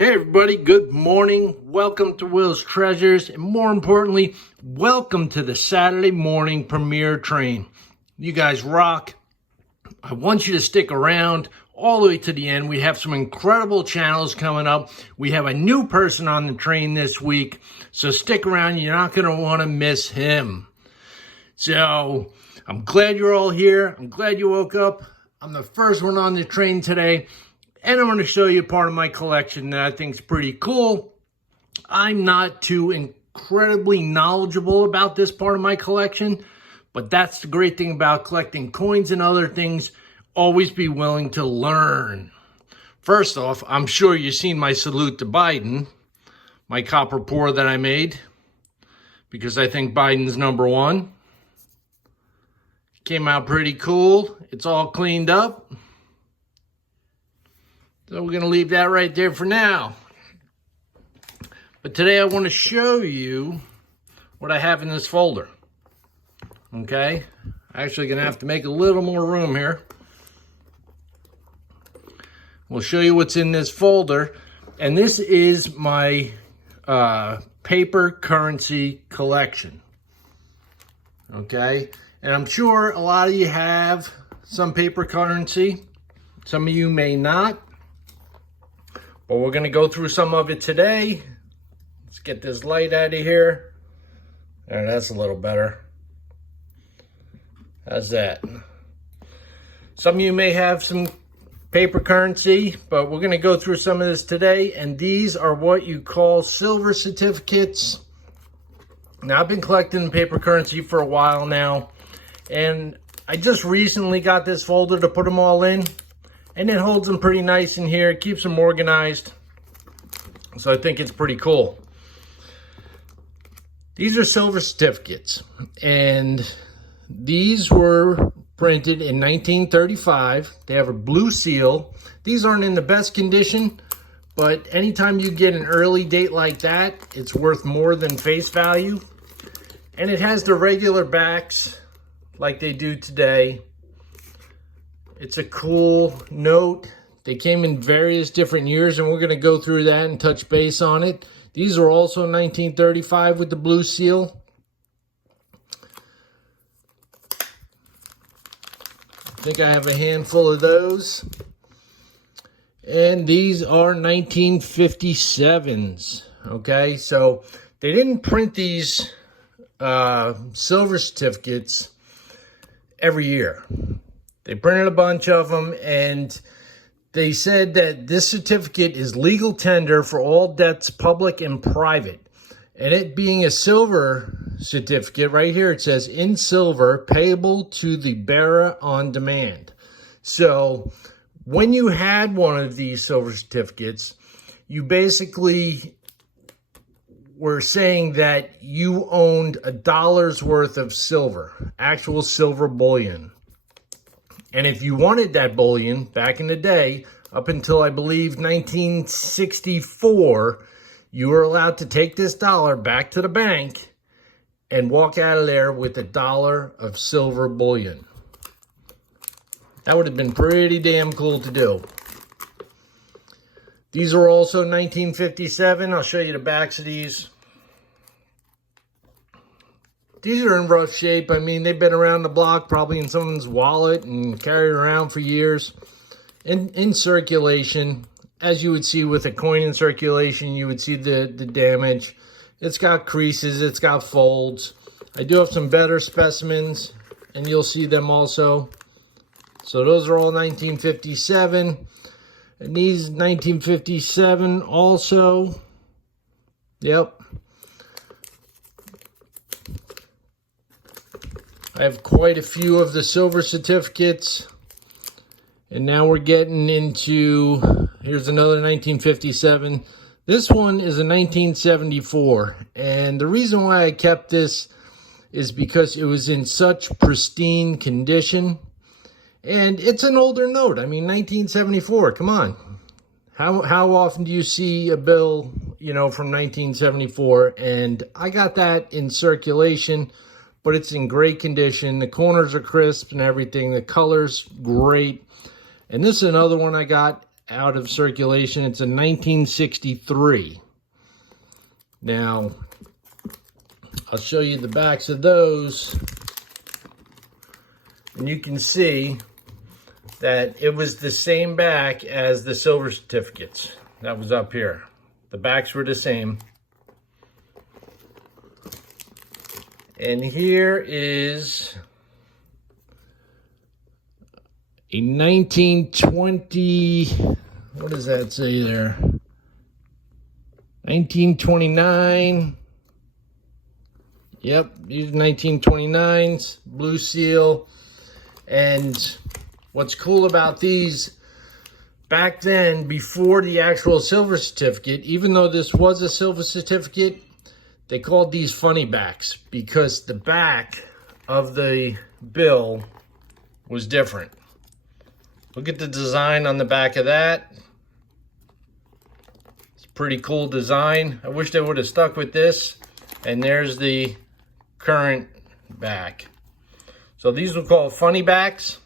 Hey everybody, good morning. Welcome to Will's Treasures, and more importantly, welcome to the Saturday morning premiere train. You guys rock. I want you to stick around all the way to the end. We have some incredible channels coming up. We have a new person on the train this week, so stick around. You're not going to want to miss him. So I'm glad you're all here. I'm glad you woke up. I'm the first one on the train today. And I'm going to show you part of my collection that I think is pretty cool. I'm not too incredibly knowledgeable about this part of my collection, but that's the great thing about collecting coins and other things. Always be willing to learn. First off, I'm sure you've seen my salute to Biden, my copper pour that I made, because I think Biden's number one. Came out pretty cool. It's all cleaned up. So we're going to leave that right there for now. But today I want to show you what I have in this folder. Okay? Actually going to have to make a little more room here. We'll show you what's in this folder. And this is my paper currency collection. Okay? And I'm sure a lot of you have some paper currency. Some of you may not. But we're going to go through some of it today. Let's get this light out of here. There, that's a little better. How's that? Some of you may have some paper currency, but we're going to go through some of this today. And these are what you call silver certificates. Now, I've been collecting paper currency for a while now. And I just recently got this folder to put them all in. And it holds them pretty nice in here. It keeps them organized. So I think it's pretty cool. These are silver certificates. And these were printed in 1935. They have a blue seal. These aren't in the best condition. But anytime you get an early date like that, it's worth more than face value. And it has the regular backs like they do today. It's a cool note. They came in various different years, and we're going to go through that and touch base on it. These are also 1935 with the blue seal. I think I have a handful of those. And these are 1957s. Okay, so they didn't print these silver certificates every year. They printed a bunch of them, and they said that this certificate is legal tender for all debts, public and private. And it being a silver certificate, right here it says, in silver, payable to the bearer on demand. So when you had one of these silver certificates, you basically were saying that you owned $1 worth of silver, actual silver bullion. And if you wanted that bullion back in the day, up until I believe 1964, you were allowed to take this dollar back to the bank and walk out of there with $1 of silver bullion. That would have been pretty damn cool to do. These are also 1957. I'll show you the backs of these. These are in rough shape. I mean, they've been around the block, probably in someone's wallet and carried around for years. In circulation, as you would see with a coin in circulation, you would see the damage. It's got creases, it's got folds. I do have some better specimens, and you'll see them also. So those are all 1957. And these 1957 also. Yep. I have quite a few of the silver certificates. And now we're getting into, here's another 1957. This one is a 1974. And the reason why I kept this is because it was in such pristine condition. And it's an older note. I mean, 1974, come on. How often do you see a bill, you know, from 1974? And I got that in circulation, but it's in great condition. The corners are crisp and everything. The color's great. And this is another one I got out of circulation. It's a 1963. Now, I'll show you the backs of those. And you can see that it was the same back as the silver certificates. That was up here. The backs were the same. And here is a 1920, what does that say there? 1929. Yep, these are 1929s, blue seal. And what's cool about these, back then, before the actual silver certificate, even though this was a silver certificate, they called these funny backs because the back of the bill was different. Look at the design on the back of that. It's a pretty cool design. I wish they would have stuck with this. And there's the current back. So these were called funny backs.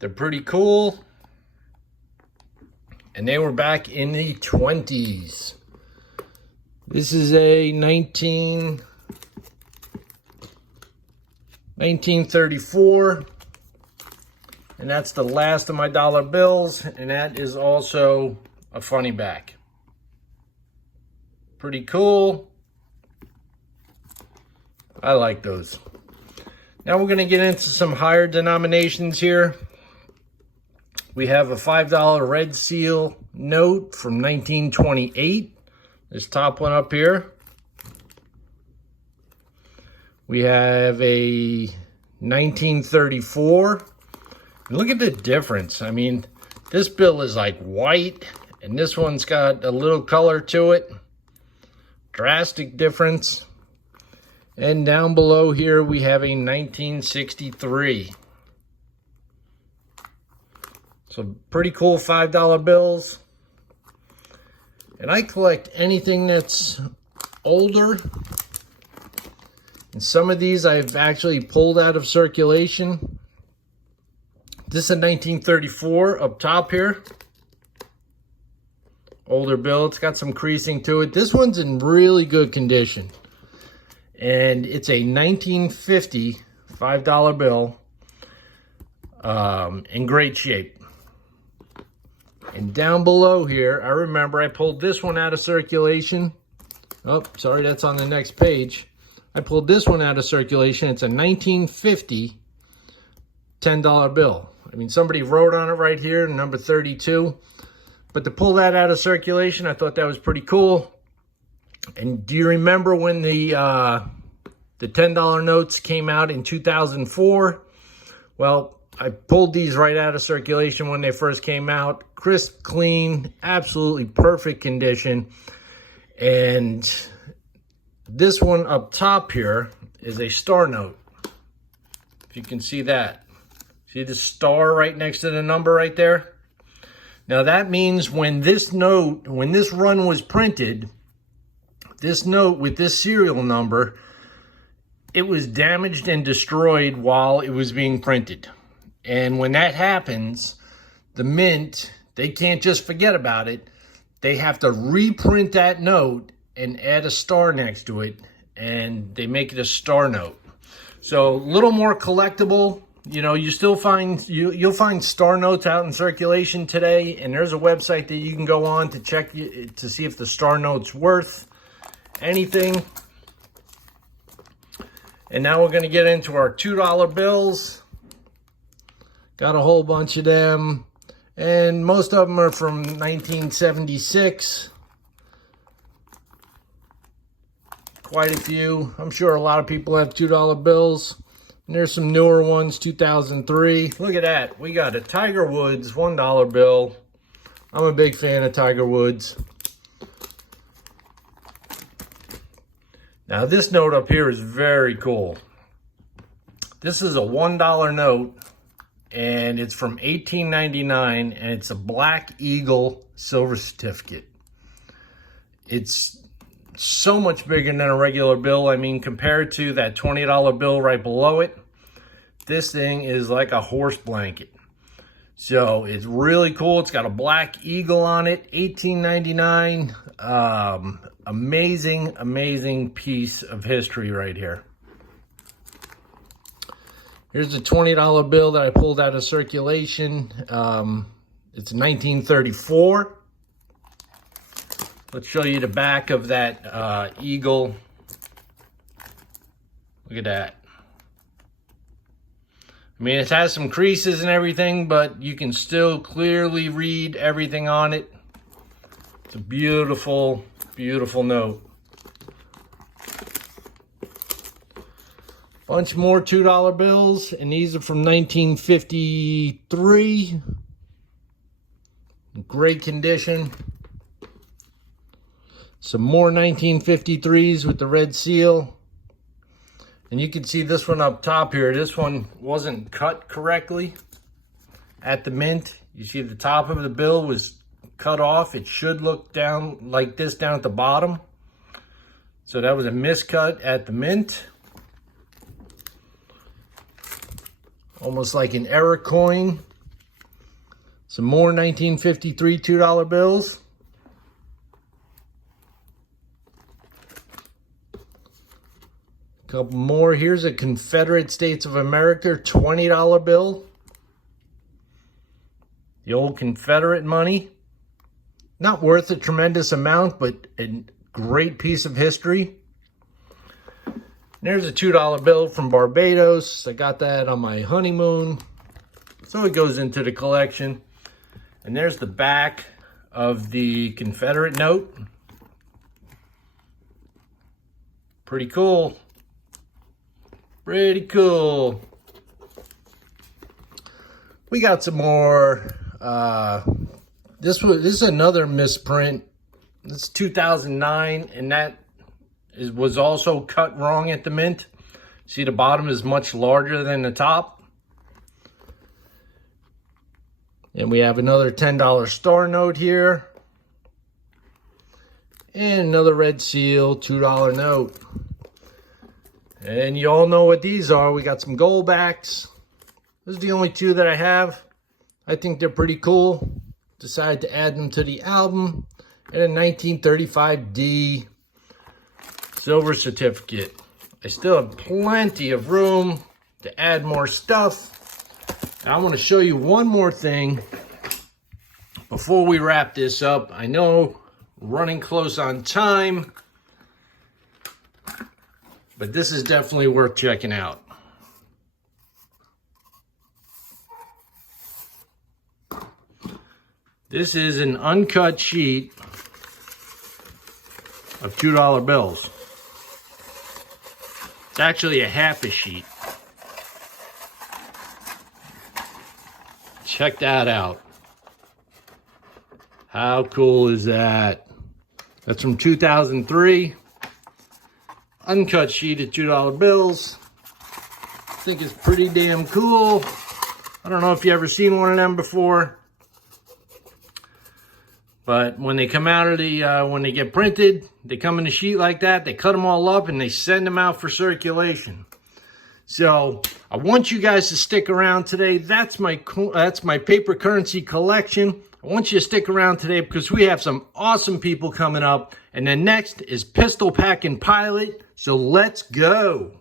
They're pretty cool. And they were back in the 20s. This is a 1934. And that's the last of my dollar bills. And that is also a funny back. Pretty cool. I like those. Now we're going to get into some higher denominations here. We have a $5 red seal note from 1928. This top one up here. We have a 1934. And look at the difference. I mean, this bill is like white, and this one's got a little color to it. Drastic difference. And down below here, we have a 1963. So pretty cool $5 bills. And I collect anything that's older. And some of these I've actually pulled out of circulation. This is a 1934 up top here. Older bill. It's got some creasing to it. This one's in really good condition. And it's a 1950 $5 bill in great shape. And down below here, I remember I pulled this one out of circulation. Oh, sorry, that's on the next page. I pulled this one out of circulation. It's a 1950 $10 bill. I mean, somebody wrote on it right here, number 32. But to pull that out of circulation, I thought that was pretty cool. And do you remember when the $10 notes came out in 2004? Well, I pulled these right out of circulation when they first came out. Crisp, clean, absolutely perfect condition. And this one up top here is a star note. If you can see that. See the star right next to the number right there? Now that means when this run was printed, this note with this serial number, it was damaged and destroyed while it was being printed. And when that happens, the mint, they can't just forget about it. They have to reprint that note and add a star next to it, and they make it a star note. So a little more collectible. You know, you still find, you'll find star notes out in circulation today, and there's a website that you can go on to check to see if the star note's worth anything. And now we're going to get into our $2 bills. Got a whole bunch of them. And most of them are from 1976. Quite a few. I'm sure a lot of people have $2 bills. And there's some newer ones, 2003. Look at that. We got a Tiger Woods $1 bill. I'm a big fan of Tiger Woods. Now this note up here is very cool. This is a $1 note, and it's from 1899, and it's a Black Eagle silver certificate. It's so much bigger than a regular bill. I mean, compared to that $20 bill right below it, this thing is like a horse blanket. So it's really cool. It's got a black eagle on it, $18.99. Amazing, amazing piece of history right here. Here's a $20 bill that I pulled out of circulation. It's 1934. Let's show you the back of that eagle. Look at that. I mean, it has some creases and everything, but you can still clearly read everything on it. It's a beautiful, beautiful note. Bunch more $2 bills, and these are from 1953. Great condition. Some more 1953s with the red seal. And you can see this one up top here. This one wasn't cut correctly at the mint. You see the top of the bill was cut off. It should look down like this down at the bottom. So that was a miscut at the mint. Almost like an error coin. Some more 1953 $2 bills. Couple more. Here's a Confederate States of America $20 bill. The old Confederate money. Not worth a tremendous amount, but a great piece of history. There's a $2 bill from Barbados. I got that on my honeymoon. So it goes into the collection. And there's the back of the Confederate note. Pretty cool. Pretty cool. We got some more. This is another misprint. This is 2009, and that was also cut wrong at the mint. See, the bottom is much larger than the top. And we have another $10 star note here. And another red seal $2 note. And you all know what these are. We got some gold backs. This is the only two that I have. I think they're pretty cool. Decided to add them to the album. And a 1935D silver certificate. I still have plenty of room to add more stuff. Now I want to show you one more thing before we wrap this up. I know we're running close on time, but this is definitely worth checking out. This is an uncut sheet of $2 bills. It's actually a half a sheet. Check that out. How cool is that? That's from 2003. Uncut sheet of $2 bills. I think it's pretty damn cool. I don't know if you ever seen one of them before, but when they come out of the, when they get printed, they come in a sheet like that. They cut them all up and they send them out for circulation. So I want you guys to stick around today. That's my paper currency collection. I want you to stick around today because we have some awesome people coming up. And then next is Pistol Packing Pilot. So let's go.